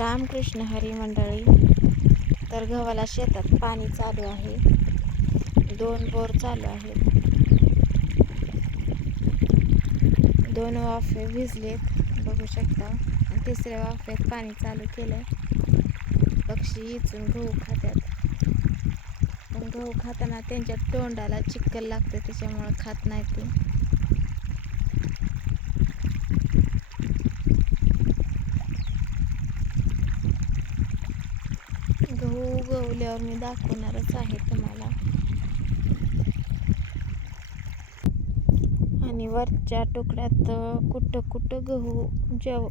रामकृष्ण हरी मंडळी तर गव्हाला शेतात पाणी चालू आहे. दोन बोर चालू आहेत. दोन वाफे भिजलेत बघू शकता. आणि तिसऱ्या वाफेत पाणी चालू केलं पक्षी इचून गहू खात्यात. पण गहू खाताना त्यांच्या तोंडाला चिक्कल लागतं त्याच्यामुळं खात नाही ते. गहू मी दाखवणारच आहे तुम्हाला. आणि वरच्या तुकड्यात कुठं कुठं गहू जेव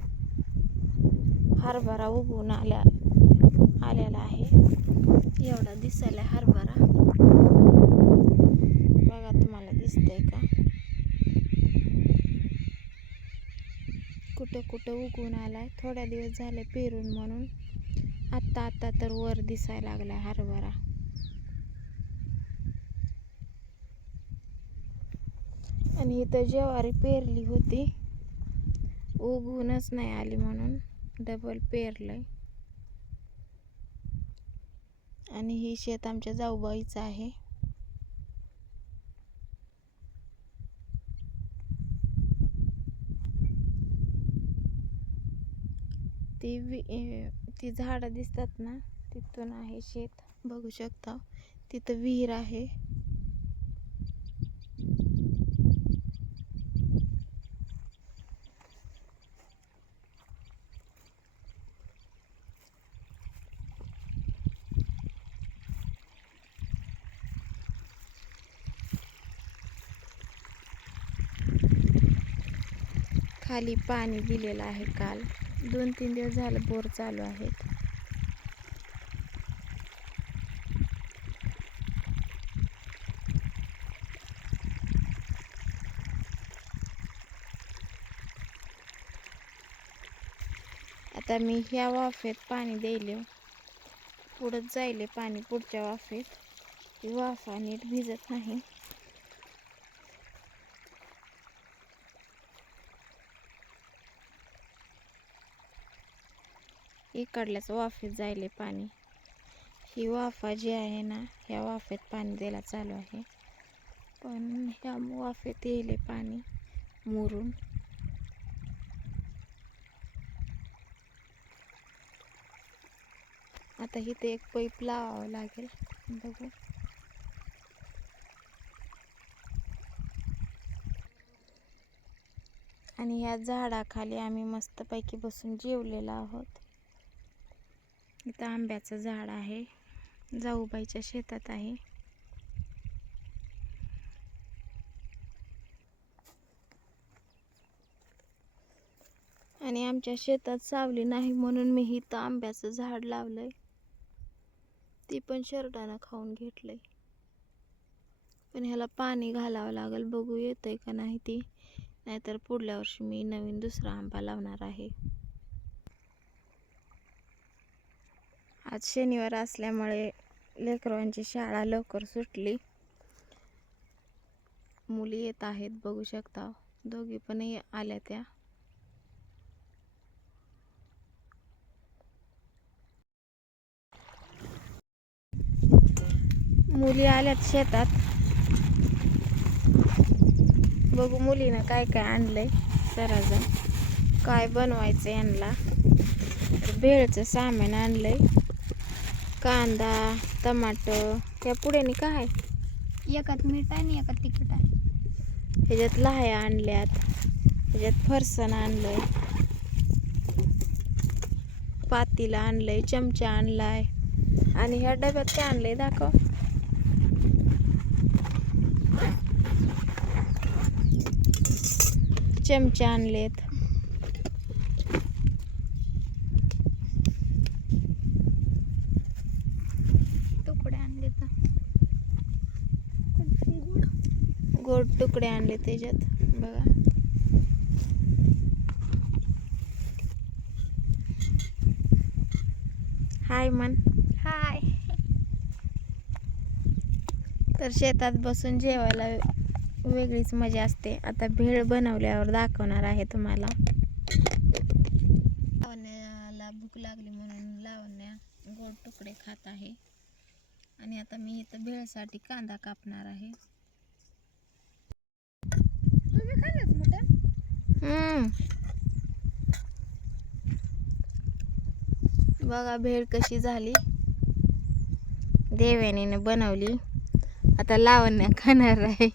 हरभरा उगवून आल्या आलेला आहे. एवढा दिसायला हरभरा. बघा तुम्हाला दिसतंय का? कुठं कुठं उगवून आलाय. थोड्या दिवस झाले पेरून म्हणून. आत्ता आत्ता तर वर दिसायला लागला हरभरा. आणि इथं ज्वारी पेरली होती. उगवूनच नाही आली म्हणून डबल पेरलंय. आणि ही शेत आमच्या जाऊबाईचं आहे. ती वि ती झाडं दिसतात ना तिथून आहे शेत. बघू शकता तिथं विहीर आहे. खाली पाणी दिलेलं आहे काल. दोन तीन दिवस झालं बोर चालू आहेत. आता मी ह्या वाफेत पाणी द्यायले. पुढंच जायले पाणी पुढच्या वाफेत. ती वाफा नीट भिजत नाही. इकडल्याच वाफेत जायले पाणी. ही वाफा जी आहे ना ह्या वाफेत पाणी द्यायला चालू आहे. पण ह्या वाफेत येईल पाणी मुरून. आता इथे एक पाईप लावावं लागेल. बघू. आणि ह्या झाडाखाली आम्ही मस्तपैकी बसून जेवलेलो आहोत. इथं आंब्याचं झाड आहे. जाऊबाईच्या शेतात आहे. आणि आमच्या शेतात सावली नाही म्हणून मी इथं आंब्याचं झाड लावलंय. ती पण शर्टानं खाऊन घेतलंय. पण ह्याला पाणी घालावं लागेल. बघू येतंय का नाही ती. नाहीतर पुढल्या वर्षी मी नवीन दुसरा आंबा लावणार आहे. आज शनिवार असल्यामुळे लेकरांची शाळा लवकर सुटली. मुली येत आहेत बघू शकता. दोघी पण आल्या त्या. मुली आल्यात शेतात. बघू मुलीनं काय काय आणलंय. सराजण काय बनवायचं यांना. तर भेळचं सामान आणलंय. कांदा टमाटर त्या पुढे काय? एकात मीठ आहे आणि एकात तिखट आहे. ह्याच्यात लाह्या आणल्यात. ह्याच्यात फरसाण आणलंय. पातीला आणलंय चमचा आणलाय. आणि ह्या डब्यात काय आणलंय दाखव. चमचे आणलेत तुकडे आणले तर गुड गोड तुकडे आणले त्याच्यात. बघा. हाय मन. हाय. तर शेतात बसून जेवायला वेगळीच मजा असते. आता भेळ बनवल्यावर दाखवणार आहे तुम्हाला. पाहुण्याला भूक लागली म्हणून लावण्या गोड तुकडे खात आहे. आणि आता मी इथं भेळसाठी कांदा कापणार आहे. तुम्ही खाल्लंच मटण हम्म. बघा भेळ कशी झाली. देवयानीने बनवली. आता लावण्या खाणार आहे.